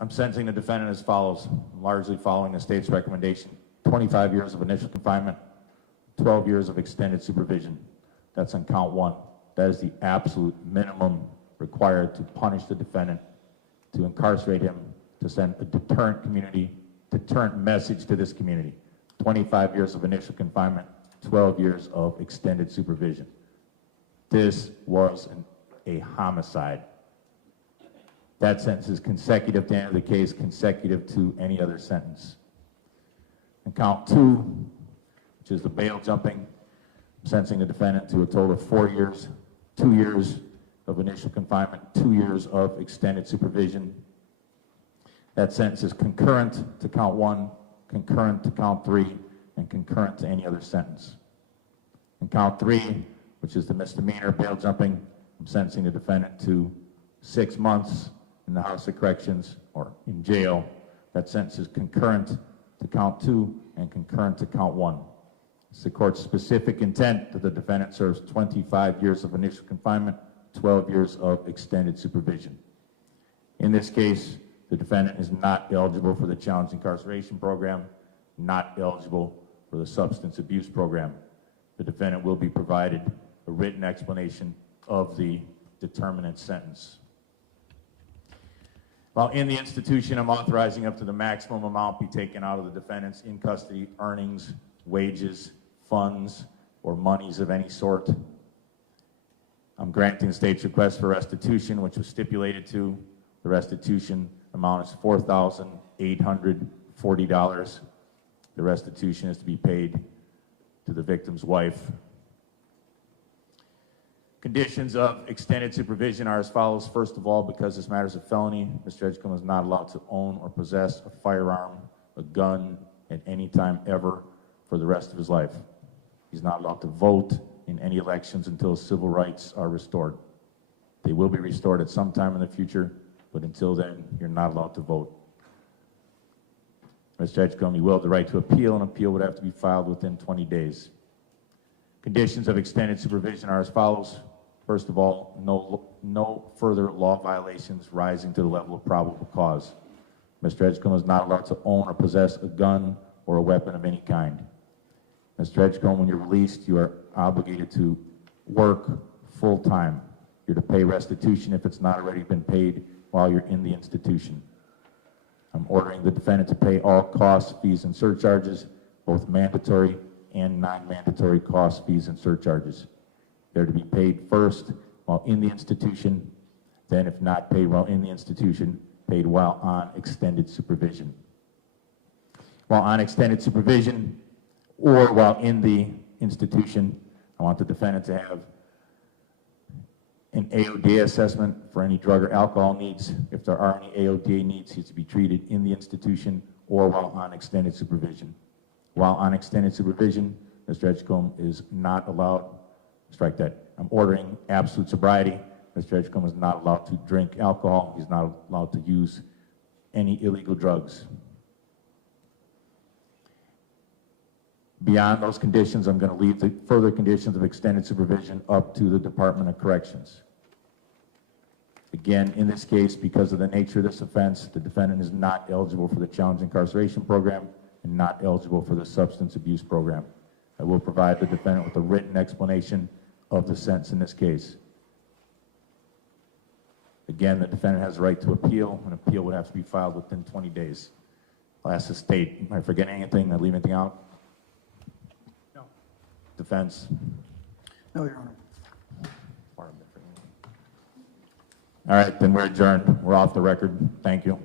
I'm sentencing the defendant as follows, largely following the state's recommendation: 25 years of initial confinement, 12 years of extended supervision. That's on count one. That is the absolute minimum required to punish the defendant, to incarcerate him, to send a deterrent message to this community. 25 years of initial confinement, 12 years of extended supervision. This was a homicide. That sentence is consecutive to the end of the case, consecutive to any other sentence. And count two, which is the bail jumping, sentencing the defendant to a total of 4 years, 2 years of initial confinement, 2 years of extended supervision. That sentence is concurrent to count one, concurrent to count three, and concurrent to any other sentence. And count three, which is the misdemeanor bail jumping, I'm sentencing the defendant to 6 months in the House of Corrections or in jail. That sentence is concurrent to count two and concurrent to count one. It's the court's specific intent that the defendant serves 25 years of initial confinement, 12 years of extended supervision. In this case, the defendant is not eligible for the challenge incarceration program, not eligible for the substance abuse program. The defendant will be provided a written explanation of the determinant sentence. While in the institution, I'm authorizing up to the maximum amount be taken out of the defendant's in custody earnings, wages, funds, or monies of any sort. I'm granting the state's request for restitution, which was stipulated to. The restitution amount is $4,840. The restitution is to be paid to the victim's wife. Conditions of extended supervision are as follows. First of all, because this matter is a felony, Mr. Edgecombe is not allowed to own or possess a firearm, a gun, at any time ever for the rest of his life. He's not allowed to vote in any elections until civil rights are restored. They will be restored at some time in the future, but until then, you're not allowed to vote. Mr. Edgecombe, you will have the right to appeal. An appeal would have to be filed within 20 days. Conditions of extended supervision are as follows. First of all, no further law violations rising to the level of probable cause. Mr. Edgecombe is not allowed to own or possess a gun or a weapon of any kind. Mr. Edgecombe, when you're released, you are obligated to work full-time. You're to pay restitution if it's not already been paid while you're in the institution. I'm ordering the defendant to pay all costs, fees, and surcharges, both mandatory and non-mandatory costs, fees, and surcharges. They're to be paid first while in the institution, then if not paid while in the institution, paid while on extended supervision. While on extended supervision or while in the institution, I want the defendant to have an AODA assessment for any drug or alcohol needs. If there are any AODA needs, he's to be treated in the institution or while on extended supervision. While on extended supervision, Mr. Edgecombe is not allowed, strike that, I'm ordering absolute sobriety. Mr. Edgecombe is not allowed to drink alcohol. He's not allowed to use any illegal drugs. Beyond those conditions, I'm going to leave the further conditions of extended supervision up to the Department of Corrections. Again, in this case, because of the nature of this offense, the defendant is not eligible for the challenge incarceration program and not eligible for the substance abuse program. I will provide the defendant with a written explanation of the sentence in this case. Again, the defendant has a right to appeal. An appeal would have to be filed within 20 days. I'll ask the state, am I forgetting anything? Did I leave anything out? No. Defense? No, Your Honor. All right, then we're adjourned. We're off the record. Thank you.